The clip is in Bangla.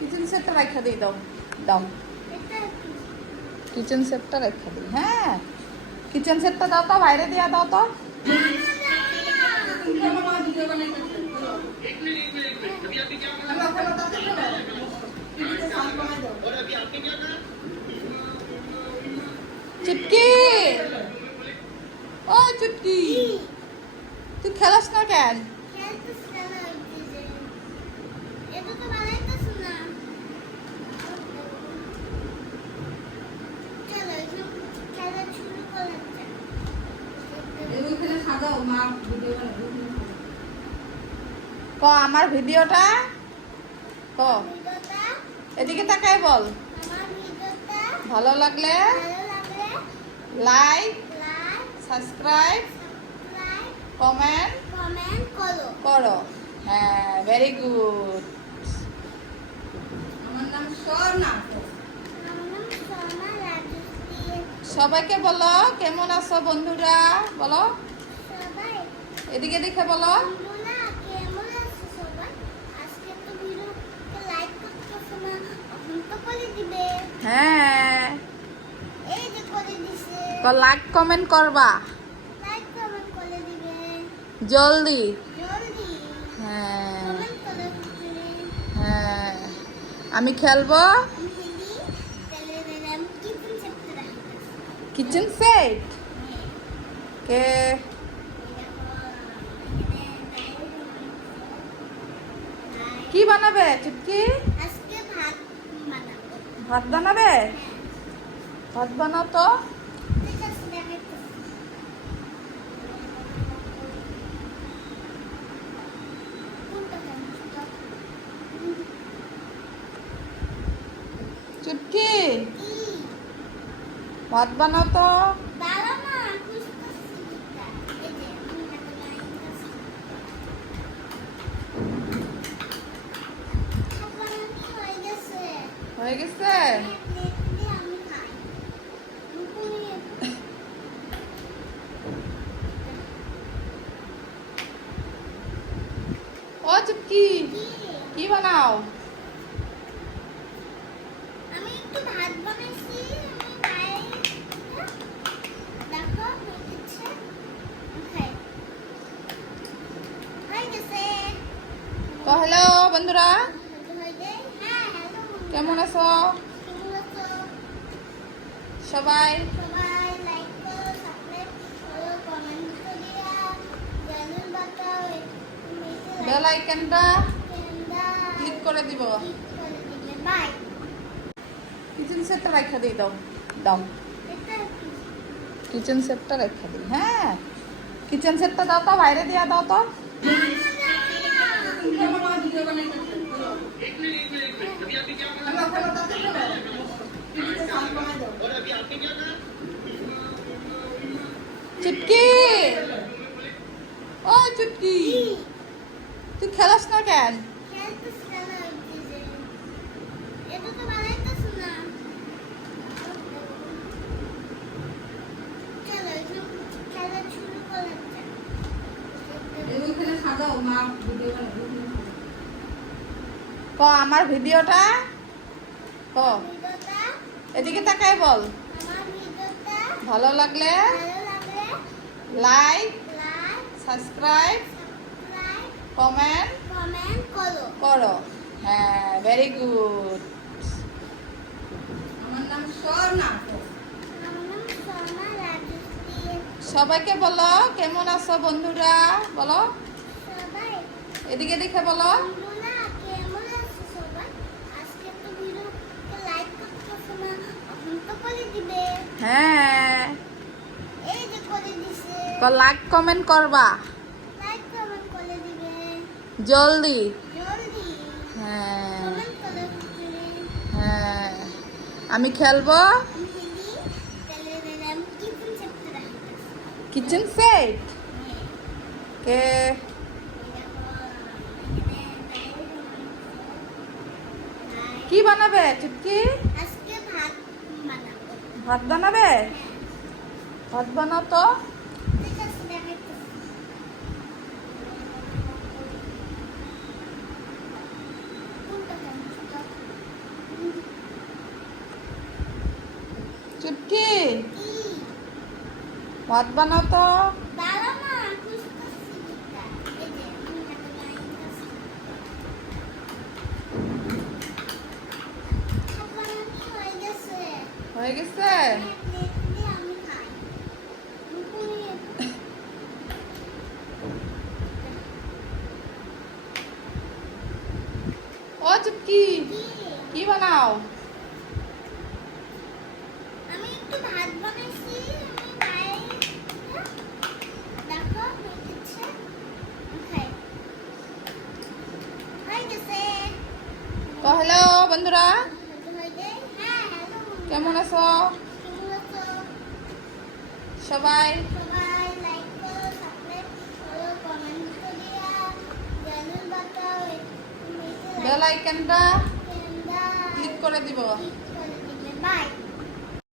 কিচেন সেটটা রাখা দিই, দাও দাও, কিচেন সেটটা রাখা দিই। হ্যাঁ, কিচেন সেটটা দাও তো, বাইরে দিয়া দাও তো। চুটকি, ও চুটকি, তুই খেলাস না কেন? ক আমার ভিডিওটা ক, এদিকে তাকাই বল। ভালো লাগলে লাইক, সাবস্ক্রাইব, কমেন্ট করো। হ্যাঁ, ভেরি গুড। আমার নাম স্বর্ণা। সবাইকে বলো কেমন আছো বন্ধুরা, বলো এদিকে দেখে বলো। হ্যাঁ, লাইক কমেন্ট করবা জলদি। হ্যাঁ হ্যাঁ, আমি খেলবো কিচেন সেট। কে কি বানাবে চুটকি? ভাত বানাবে? ভাত বানাও তো। চুটকি, ভাত বানাও তো। হয়ে গেছে? ও চুটকি, কি বানাও? আমি একটু ভাত বানাইছি, দেখো হয়েছে, হয়ে গেছে। তো হ্যালো বন্ধুরা, কেমন আছো সবাই? বেল আইকনটা ক্লিক করে দিব। কিচেন সেটটা রাখা দিই, দাও দাও, কিচেন সেটটা রাখা দিই। হ্যাঁ, কিচেন সেটটা দাও তো, বাইরে দিয়া দাও তো। চুটকি, ও চুটকি, তুই খেলাস না কেন? ক আমার ভিডিওটা ক, এদিকে তাকাই বল। ভালো লাগলে লাইক, সাবস্ক্রাইব, কমেন্ট করো। হ্যাঁ, ভেরি গুড। আমার নাম স্বর্ণা। সবাইকে বলো কেমন আছো বন্ধুরা, বলো এদিকে দেখে বলো। হ্যাঁ, লাইক কমেন্ট করবা জলদি। হ্যাঁ হ্যাঁ, আমি খেলবো কিচেন সেট। কে কি বানাবে চুটকি? ভাত বানাবে? ভাত বানাও তো। চুপকি কি ভাত বানাও তো। দাঁড়াও না খুঁজতেছি দুধটা এই যে আমি হাতে বানাইতেছি সব বানানো হয়ে গেছে হয়ে গেছে। হ্যাঁ, প্লেট দিয়ে আমি খাই মুকুনি ও চুপকি কি কি বানাও? আমি একটু ভাত বানাইছি আমি খাই দেখো হয়ে গেছে খাই হয়ে গেছে তো হ্যালো বন্ধুরা, হয়ে যায় হ্যাঁ হ্যালো কেমন আছো কেমন আছো সবাই? সবাই লাইক করো সাবস্ক্রাইব করো কমেন্ট করিয়া বেল বাটন বেল আইকনটা ক্লিক ক্লিক করে দিব। করে